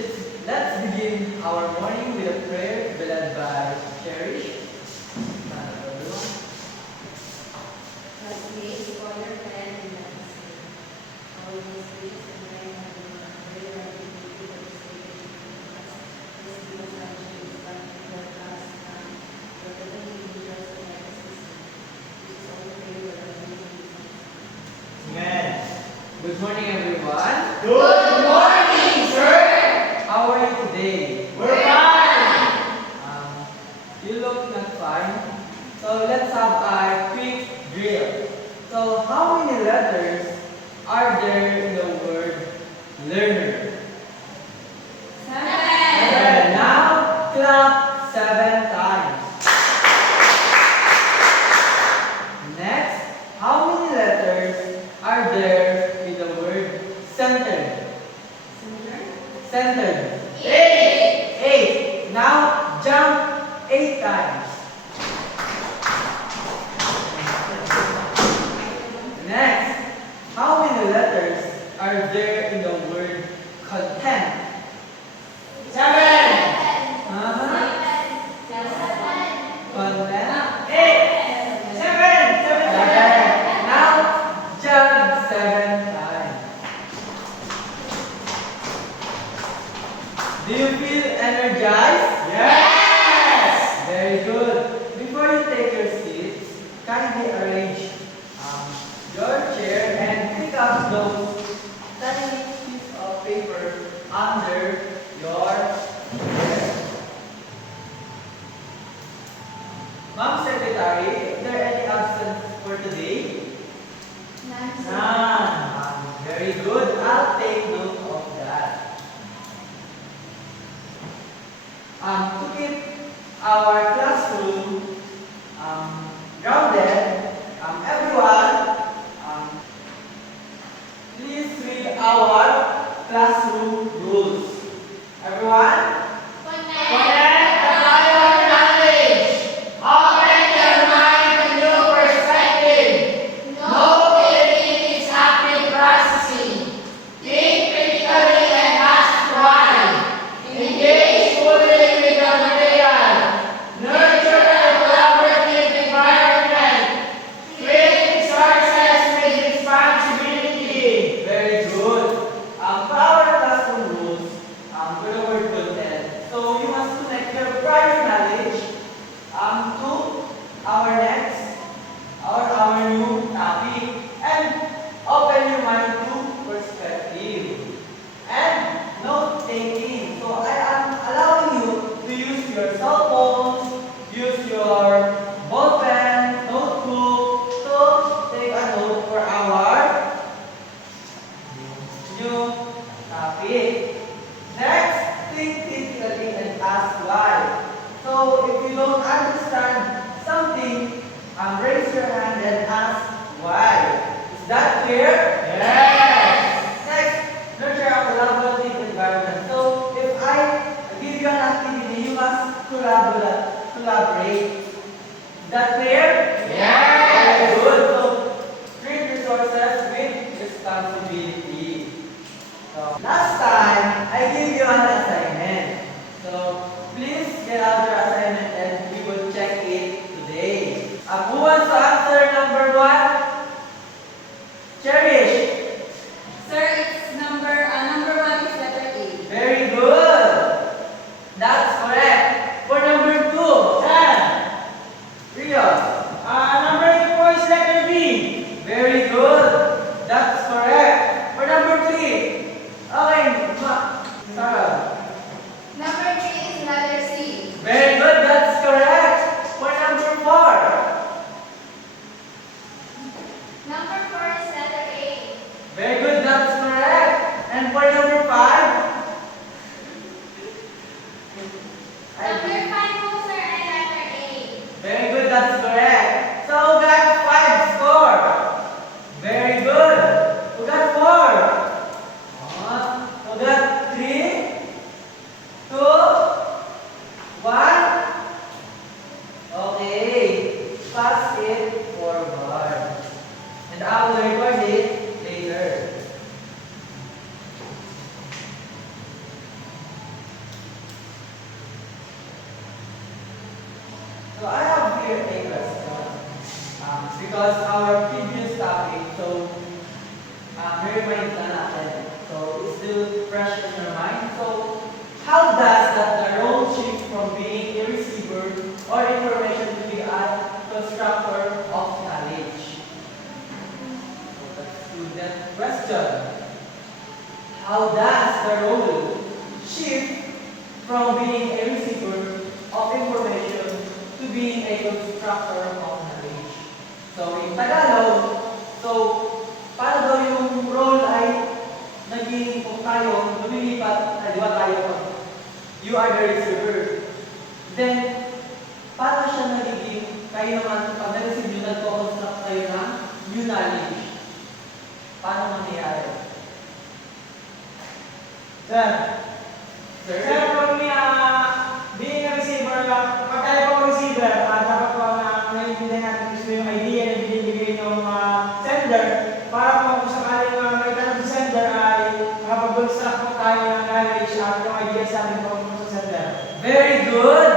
Let's begin our morning with a prayer led by Cherish. Amen. Good morning, everyone. Good morning, sir. How are you today? We're fine. You look not fine. So let's have a quick drill. So how many letters are there in the word learner? 7. Now clap 7 times. Next, how many letters are there in the word centered? Centered. 8. Now jump 8 times. Next, how many letters are there in the word content? 7. Content. 8. 7. 7. Now jump 7 times. Do you feel energized? Yes. Very good. Before you take your seats, kindly arrange your chair and pick up those tiny pieces of paper under your chair. Ma'am Secretary, is there any absence for today? None. Very good. I'll take note of that. To keep our classroom grounded, everyone, please read our classroom rules. Everyone, Connect the following knowledge. Open your mind to new perspective. Know everything is happening processing. Think critically and ask why. Engage fully with the material. Nurture a collaborative environment. Create resources with responsibility. very good. For our classroom rules, for the word content, so you must connect your prior knowledge to our next or our new topic and open your mind to perspective and note taking. So I am allowing you to use your cell phones, use your ball pen, notebook to take a note for our new topic. Next, think critically and ask why. So if you don't understand something, raise your hand and ask why. Is that clear? Yes. Next, nurture a collaborative environment. So if I give you an activity, you must collaborate. Is that clear? Yes. Very good. So treat resources with responsibility. So last time I gave you an assignment. So please get out your assignment and we will check it today. Who wants to answer number 1? Cherish. Sir, it's number 1 is letter A. Very good. That's correct. For number 2, Ria. So I have here a question. Because our previous topic, so rewind na natin. So it's still fresh in your mind. So how does that the role shift from being a receiver or information to be a constructor of knowledge? So let's do that question. How does the role shift from being a receiver of information to being a constructor of knowledge? So in Tagalog, so paano daw yung role ay naging kung tayo lumilipat, di ba tayo you are the receiver. Then, paano siya nagiging, kayo naman, pag na-receive nyo, nagko-construct kayo ng new knowledge? Paano mangyayari? Sir, Sir? sir, for me, being a receiver, pag tayo po receiver, dapat po naiintindihan natin gusto yung idea na binibigay ng sender para po kung sakaling may tanong sa sender ay makapag-construct po tayo ng knowledge at yung idea sa atin po sa sender. Very good!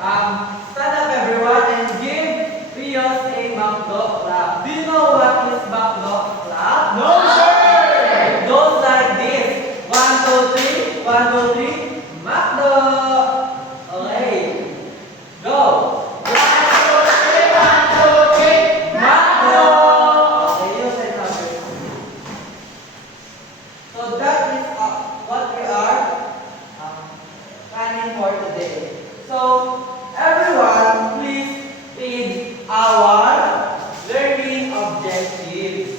Stand up everyone and give Rios a backlog clap. Do you know what is backlog clap? No, sir! It goes like this. 1, 2, 3. 1, 2, 3. Backlog! Okay. Go! 1, 2, 3, 1, 2, 3, Backlog! Okay, you say number. So that is what we are planning for today. So everyone, please read our learning objectives.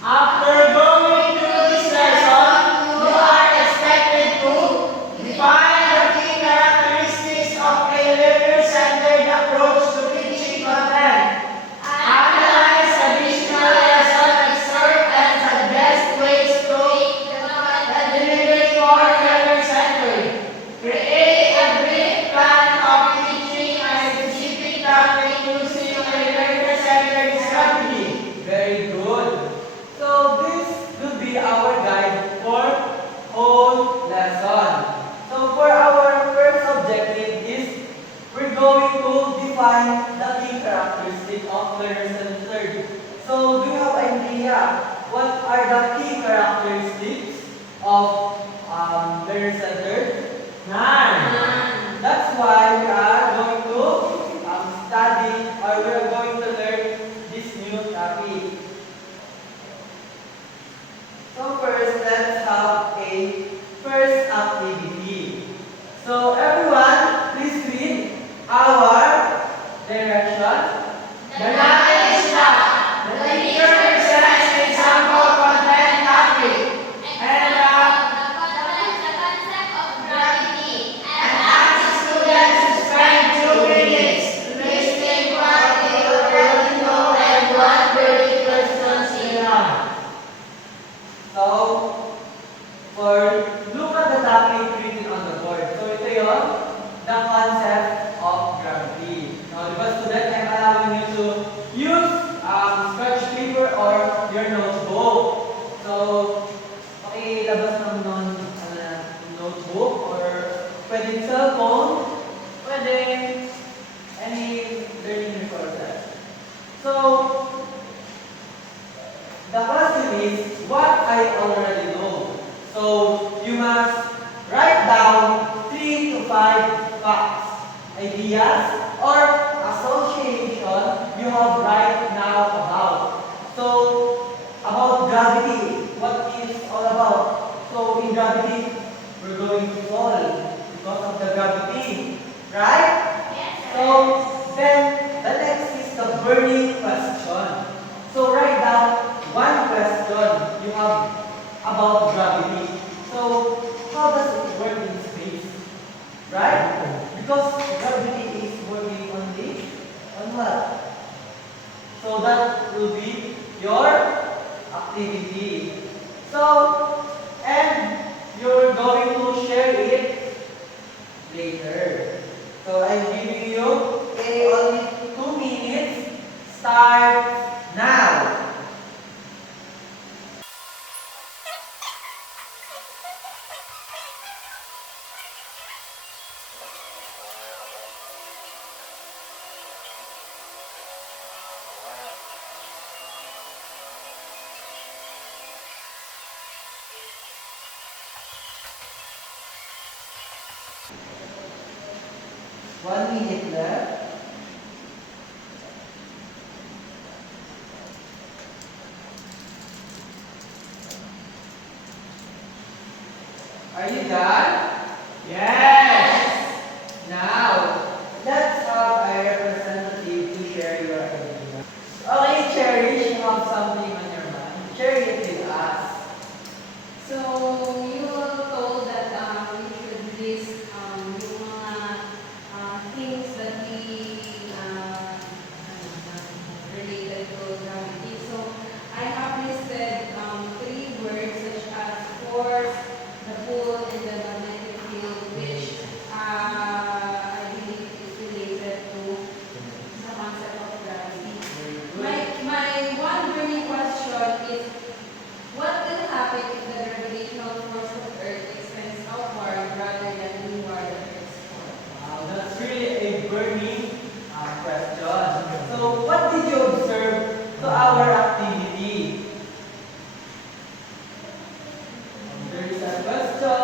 After going through this lesson, you are expected to define the key characteristics of a learner-centered approach to teaching content. Analyze additional lesson excerpt and suggest ways to deliver more learner-centered. Create a brief plan of teaching a specific topic using a learner-centered strategy. Very good. So this will be our guide for whole lesson. So for our first objective is we're going to define the key characteristics of learner-centered. So do you have idea what are the key characteristics of learner-centered? Nine. That's why we are going to study or we are going to learn this new topic. So first, let's have a first activity. So everyone, please read our direction. The knowledge lab. The teacher presents an example content topic and asks students to spend 2 minutes listing what they already know and what very questions they have. So, look at the topic written on the board. So ito yun, the concept of gravity. Now, di ba student, I'm allowing you to use scratch paper or your notebook. So, pakilabas ng notebook or pwedeng cellphone, pwedeng any learning resources. So, the question is what I already know. So you must write down 3 to 5 facts, ideas, or association you have right now about. So about gravity, what is all about? So in gravity, we're going to fall because of the gravity, right? So then the next is the burning question. So write down one question you have about gravity. So how does it work in space? Right? Because gravity is working on what? So that will be your activity. So, and you're going to share it later. So I'm giving you only 2 minutes. Start now. 1 minute left. Are you done? Yes! Now, let's have a representative to share your idea. Okay, Cherish, you have something on your mind. Share it with us. So, you were told that we should list yung mga things that we related to gravity. So, I have listed 3 words such as force, the pull, and the magnetic field, which I believe is related to the concept of gravity. My one burning question is, what will happen if the gravitational force of Earth extends outward rather than inward of Earth's force? Wow, that's really a burning question. So, what did you observe to our activity? There is a question.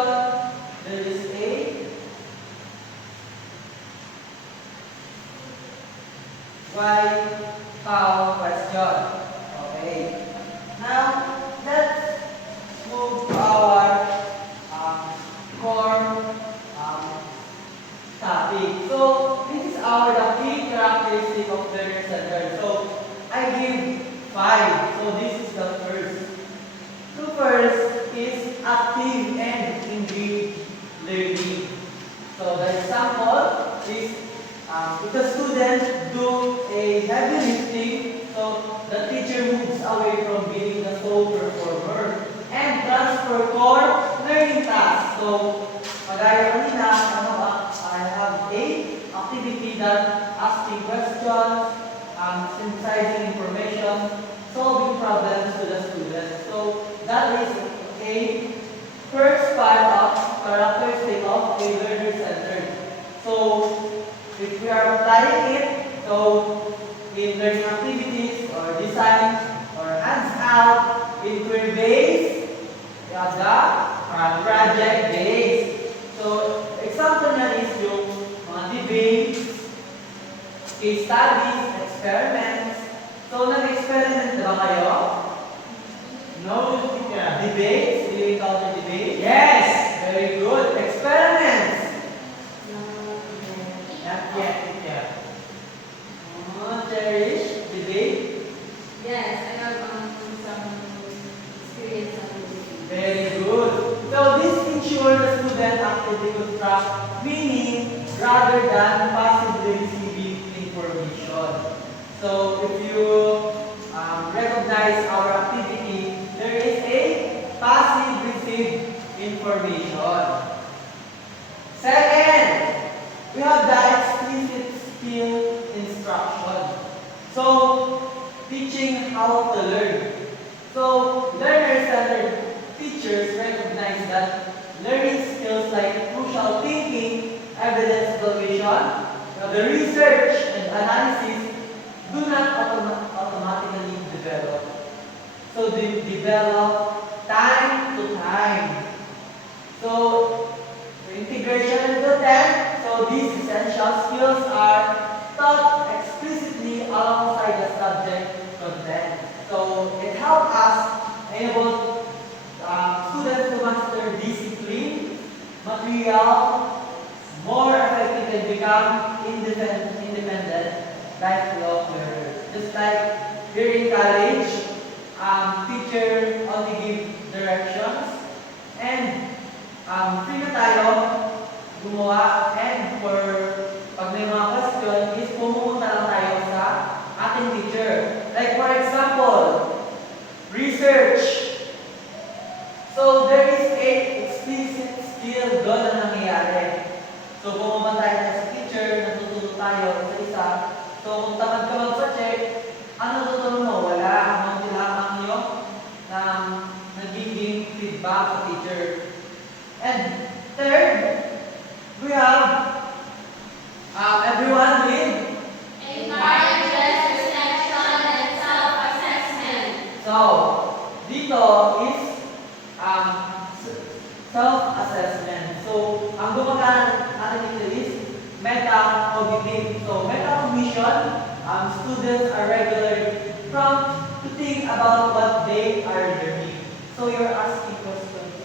There is a why, how question. Okay. Now, let's move to our core topic. So, this is the key characteristic of learner center. So, I give 5. So, this is the first. So, first is active and engaged learning. So, the example is if the students do a heavy lifting, so the teacher moves away from being the sole performer and transfer core learning tasks. So, kagaya kanina, I have a activity that asking questions, synthesizing information, solving problems to the students. So, that is a first part of characteristic of a learner centered. So, if we are applying it, so in learning activities or design or hands-out, inquiry based, we have the project based. So, example niyan is yung mga debates, case studies, experiments. So, nag-experiment na ba kayo? No, teacher. Debates? Do you encounter debates? Yes! Very good. Experiments? Not yet, teacher. Cherish? Debate? Yes, I have some experience on this. Very good. So this ensures the student actively construct meaning rather than passively receiving information. So if you recognize our activity, there is a passive received information. Second, we have the explicit skill instruction. So, teaching how to learn. So, learner-centered teachers recognize that learning skills like crucial thinking, evidence evaluation, the research and analysis do not automatically develop. So, they develop time to time. So, integration and content. So, these essential skills are taught explicitly alongside the subject content. So, it helps us enable students to master discipline, material, more effective and become independent lifelong learners. Just like here in college, teacher only give directions and free na tayo gumawa and for pag may mga question is pumunta lang tayo sa ating teacher. Like for example, research. So there is a explicit skill doon na nangyayari. So pumunta tayo sa teacher, natututo tayo sa isa. So kung tamad ka mag-check, ano tuturo mo? Wala. Ano lamang nyo na nagiging feedback sa teacher. And third, we have everyone with Environment perception and self-assessment. so dito is self-assessment. So ang gumagana natin dito is metacognitive. So metacognition, students are regularly prompt to think about what they are learning. So you're asking questions.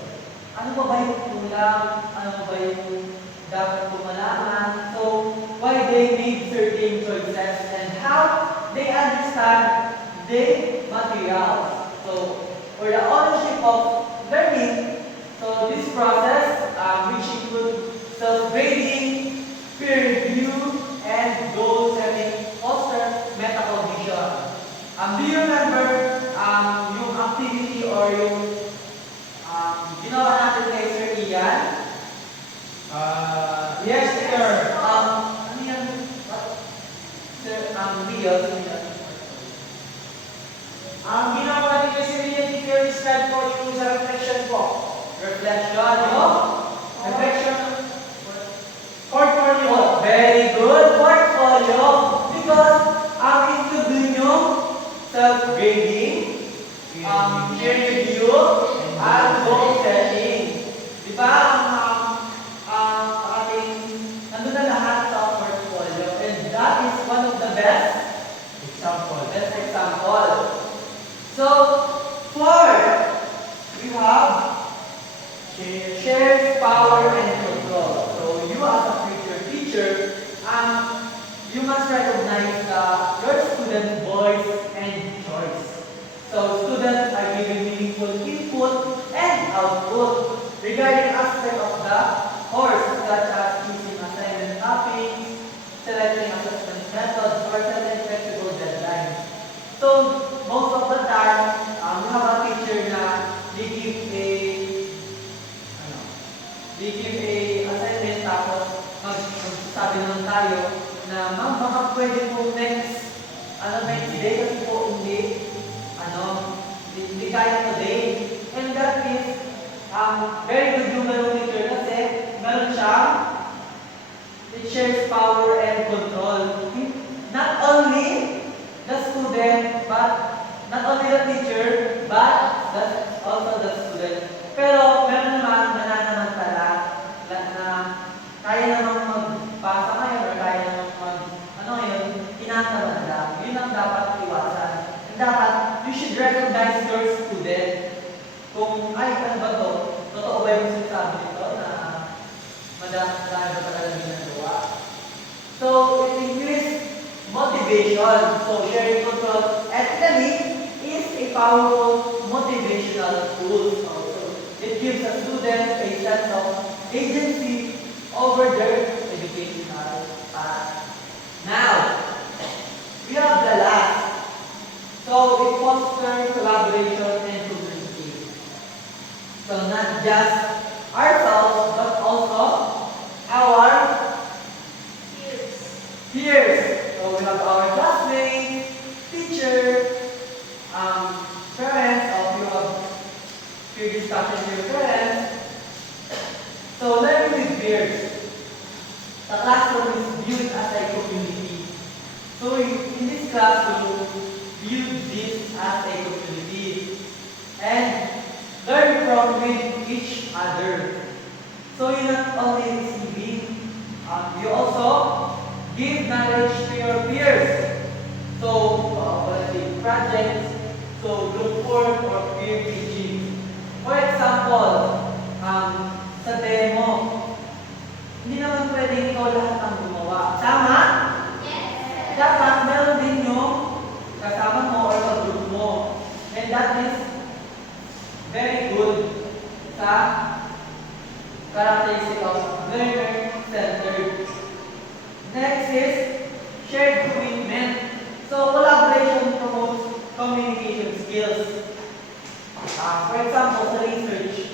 Ano ba yung kulang? Ano ba yung dapat ko malaman? So why they make certain choices and how they understand the materials. So for the ownership of learning, so this process, which includes self-grading, peer review, and goal setting, foster metacognition. Do you remember yung activity or yung ginawa natin kay Sir Ian? Yes, teacher. Ano yan? Sir, Rio, sino yan? Ang ginawa natin kasi rin teacher is po yung sa reflection po. Reflection, no? Reflection. Portfolio. Very good, portfolio. Because ang include dun yung self-grading, peer review, and goal setting. Di ba? Ang ating, nandun na lahat sa portfolio. And that is one of the best example. So, fourth, we have shares power and control. So, you as a future teacher, you must recognize your student's voice and choice. So, students are given meaningful input and output regarding aspect of the course, such as choosing assignment topics, selecting assessment methods, or setting flexible deadlines. So, most of the time, we have a teacher na they give a assignment tapos magsasabi naman tayo na ma'am baka pwede po next day kasi po hindi kaya today. And that is very good yung ganung teacher kasi meron siya, it shares power and control. Not only the student, but not only the teacher, but also the student. Pero meron naman nananamantala na kaya namang magpasa ngayon or kaya namang tinatamad lang. Yun ang dapat iwasan. And dapat, you should recognize your student. Kung, ano ba to? Totoo ba yung sinasabi nito na madami ba talaga ginagawa? So, it increases motivation. So, sharing control ethically is a powerful motivational tool. It gives a student a sense of agency over their educational path. Now, we have the last. So, it fosters collaboration and community. So, not just ourselves, but also our peers. So, we have our classmates, teachers, parents, or you have peer discussion with your parents. So, learning with peers. The classroom is viewed as a community. So, in this classroom, view this as a community and learn from with each other. So, you're not only receiving, you also give knowledge to your peers. So, projects, so group work or peer teaching. For example, sa demo, hindi naman pwedeng ikaw lahat ang gumawa. Tama? Yes! Dapat meron din yung kasama mo or ka-group mo. And that is very good sa characteristic of learner-centered. Next is shared commitment. So, collaboration promotes communication skills. For example, sa research,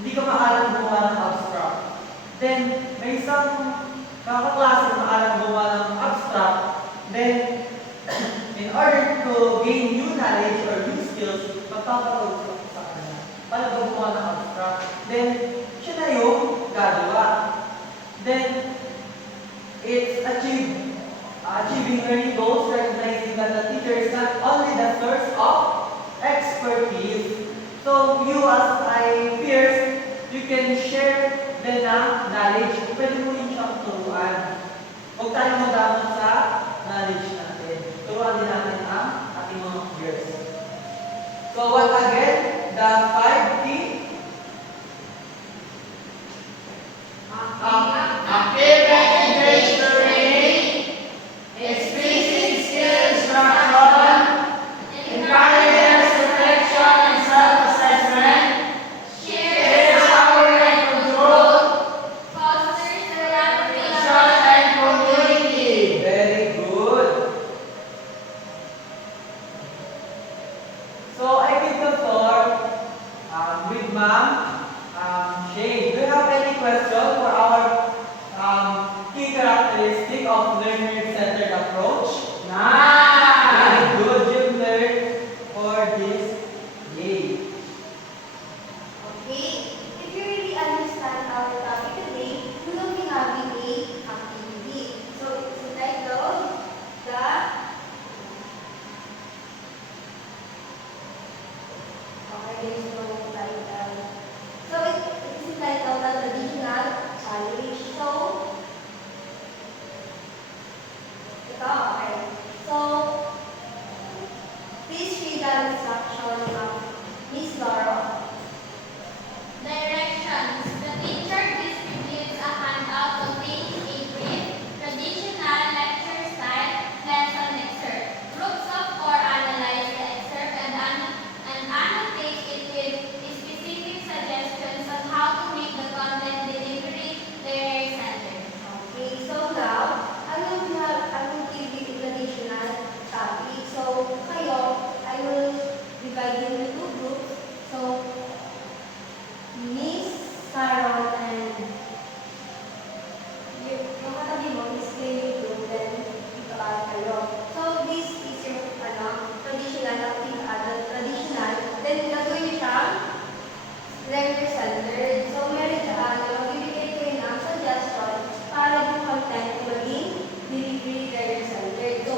hindi ka maalam gumawa ng abstract. Then, may isang kakaklase na maalam gumawa ng abstract. Then, in order to gain new knowledge or new skills, magpapatawag ka sa kanya. Para gumawa ng abstract. Then, siya na yung gagawa. Then, it's achieving learning goals, recognizing that the teacher is not only the source of expertise. So, you as peers, you can share the knowledge. Pwede mo rin siyang turuan. Huwag tayong madamot sa knowledge natin. Turuan din natin ang ating mga peers. So what again? The 5 key? Active engaged learning, explicit skill instruction, encourages reflection and self-assessment, shares power and control, Fosters collaboration and community. Very good. So I give the floor with Ma'am Shane. Do you have any question for our key characteristic of learner-centered approach? Nice! Very good. You've learned for this day. Okay, if you really understand our topic today, you will be having a activity. So it's entitled the there's no title. So it's entitled the traditional challenge. So ito, okay. So please read the instruction of Miss Laura. Directions. The teacher distributes a handout containing a brief, traditional lecture style lesson excerpt. Groups of four analyze the excerpt and annotate it with specific suggestions on how to make the content delivery learner-centered. Okay, so now I will give you the traditional topic. So kayo, I will divide you into two groups. So Miss Sharon and yung katabi mo, Miss Clay group, then ipapahal kayo. So this is your traditional active adult traditional. Then gagawin niyo siyang learner-centered. So meron magbibigay ko yun ang suggestion para yung content ay maging delivery learner-centered. So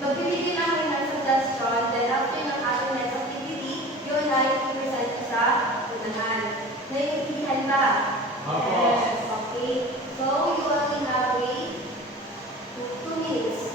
magbibigay lang kayo ng suggestion, then after ng ating next activity, yun na yung i-present ko sa unahan. Naiintindihan ba? Opo. Yes. Okay. So you only have 2 minutes.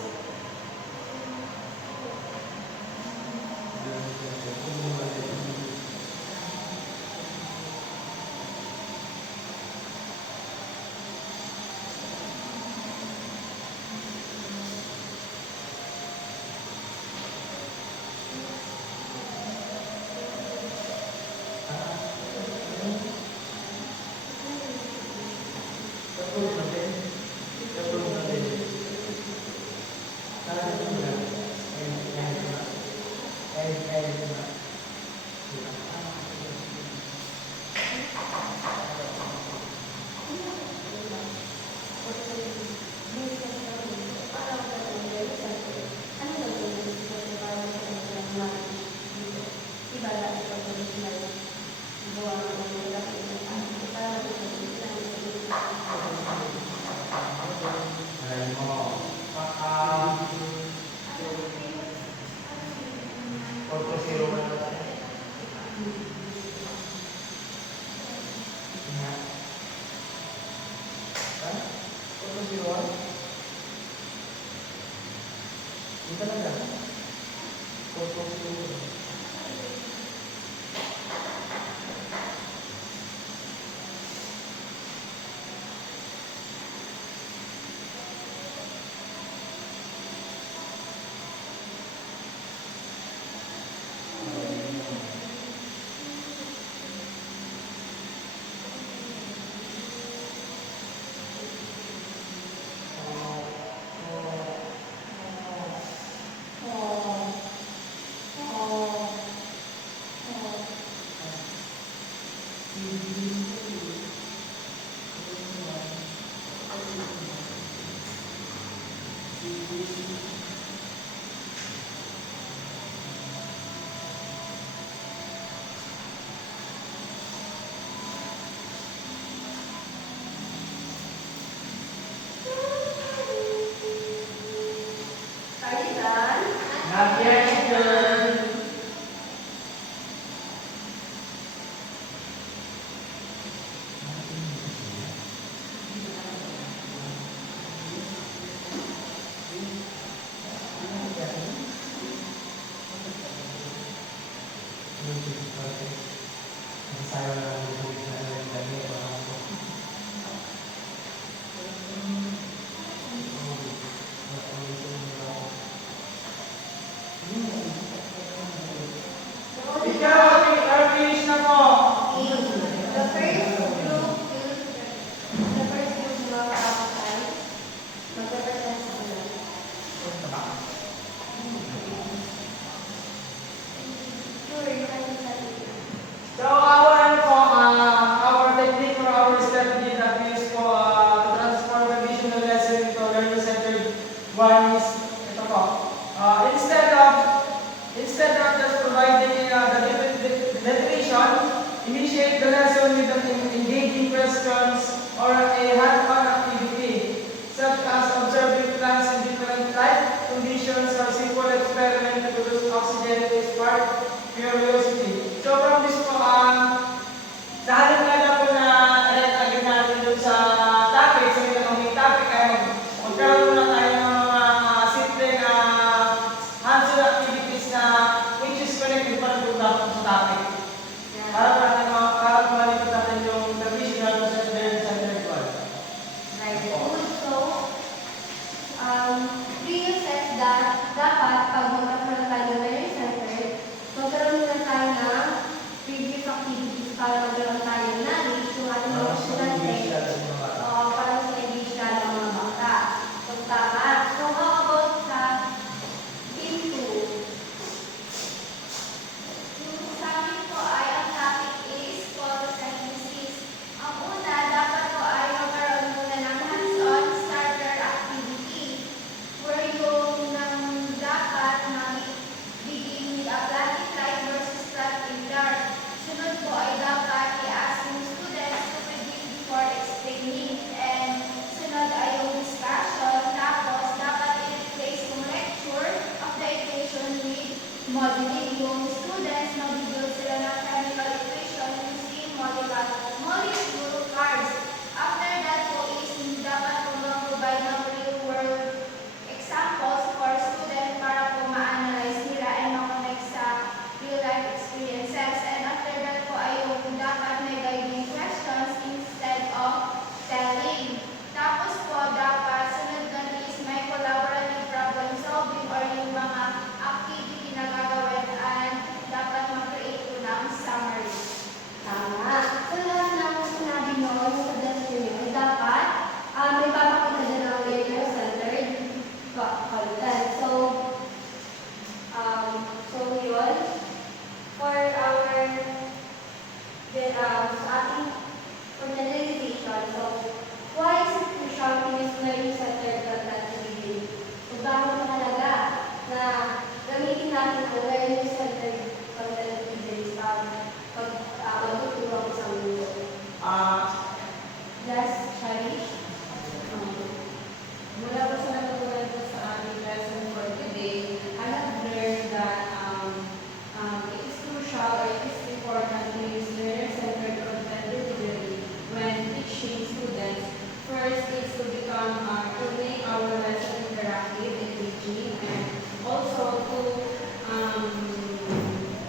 to make our lesson interactive, engaging, and also to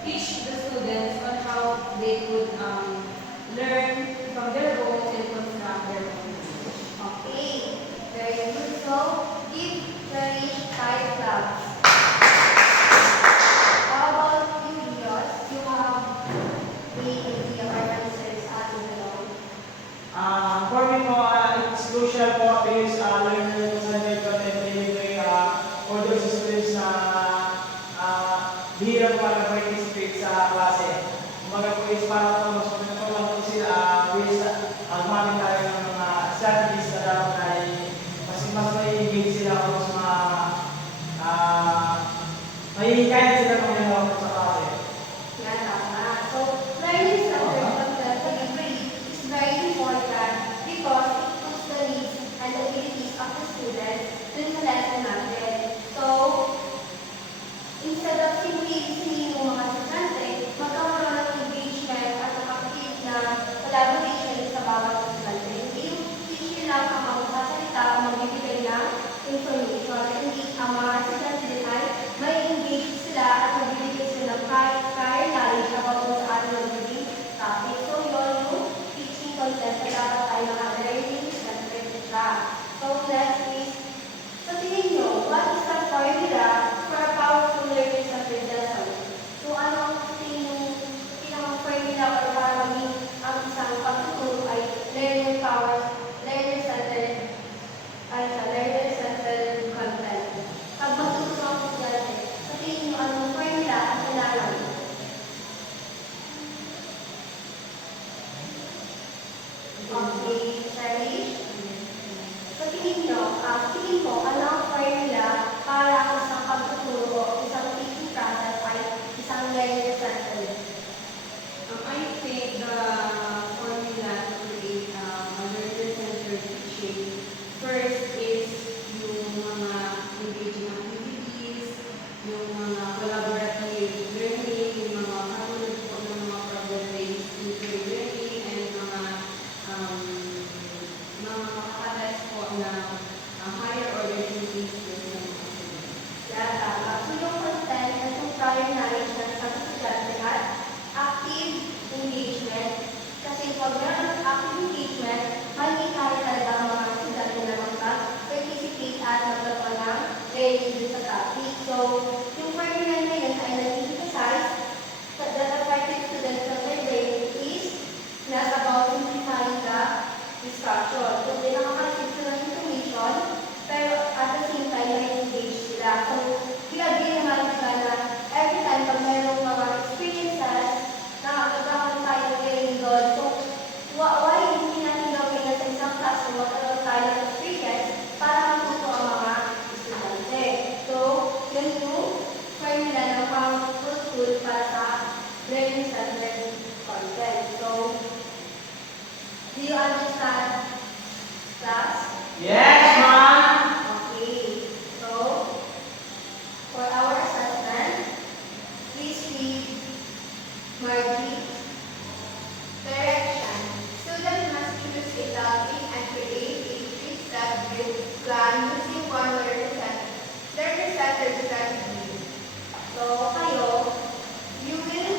teach the students on how they could learn from their own and construct their own knowledge. Okay, very good. So, give Cherish 5 claps. How about you, Rios? You have a idea or answers ating dalawa. For me po, it's crucial po to use learner-centered content delivery for those students na bihira po mag-participate sa klase. Kumbaga po is para po mas matulungan po sila with gumamit tayo ng mga strategies na dapat ay mas may-engage sila kung mas mahihikayan sila kung ginawa po sa klase. Yan, tama. So, learner-centered content delivery is very important because it puts the needs and abilities of the students dun sa lesson natin. So, instead of simply listening ng mga estudyante, magkakaroon ng engagement at ng active na collaboration sa bawat estudyante. Hindi yung teacher lang ang magsasalita o magbibigay ng information. Hindi ang mga estudyante din ay may engage sila at magbibigay sila ng prior knowledge about kung saan magiging topic. So, yun yung teaching content na dapat ay mga learning centered siya. So, next is, sa tingin nyo, what is the formula for a powerful learning centered lesson? So, ano ang tingin yung pinaka-formula or para maging ang isang pagtuturo ay learner-centered content? Pag magtuturo ang estudyante, sa tingin nyo, anong formula ang kailangan? Okay, Cherish. Sa tingin mo, ano ang formula para ang isang pagtuturo o isang teaching process ay isang learner-centered? I think the formula to create a learner-centered teaching first is yung mga engaging activities, yung mga collaborative learning, yung mga katulad po ng mga problem-based learning, and mga makakatest po na higher order thinking skills ng mga students. Yan, tama. So, yung content at yung prior knowledge ng isang estudyante at active engagement. Kasi pag meron ng active engagement, may kaya talaga ang mga estudyante na mag-participate at magkaroon ng learning dun sa topic. So, yung formula na yun ay nag-emphasize that the effective student-centered learning is not about simplifying the instruction. So, they nakaka-receive sila ng information, pero at the same time, may engage sila. So, we agree naman sila na every time pag mayroong mga experiences na magkakaroon tayo ng learning doon, so, why hindi natin gawin na sa isang classroom magkaroon tayo ng experience para matuto ang mga estudyante. So, yun yung formula ng powerful tool para sa learning-centered content. So, do you understand, class? Yes, ma'am! Okay. So, for our assessment, please read Margie. Direction. Student must choose a topic and create a three-step plan using one learner-centered strategy. So, kayo, you will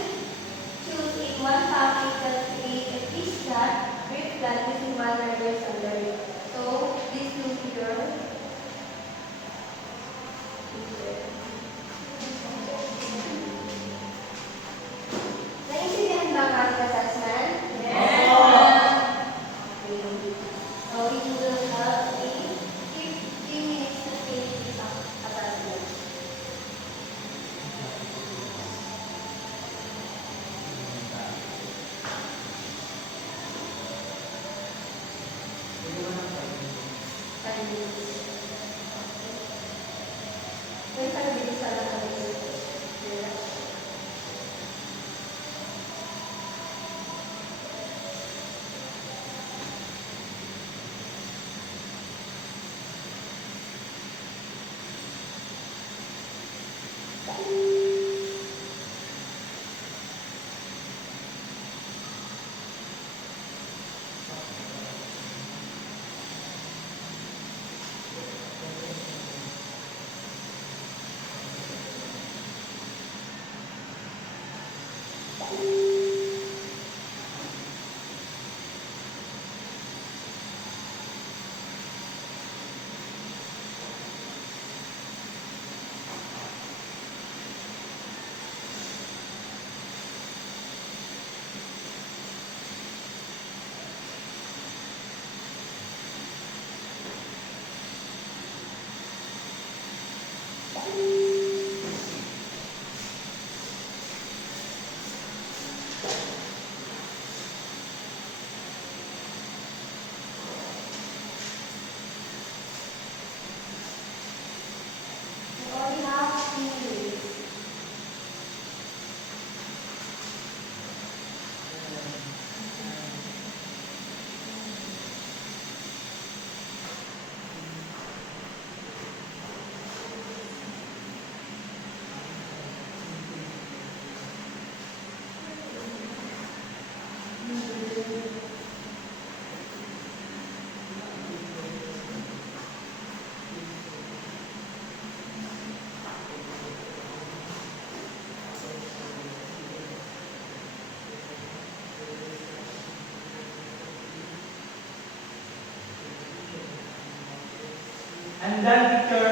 choose one topic that create a three-step plan using one learner-centered. So, this will be your teacher. Naintindihan ba ang ating assessment? Yes! Okay. So, you will have a 15 minutes to finish this assessment. Five minutes. May pag-bilis sa lahat ng yes. And then teacher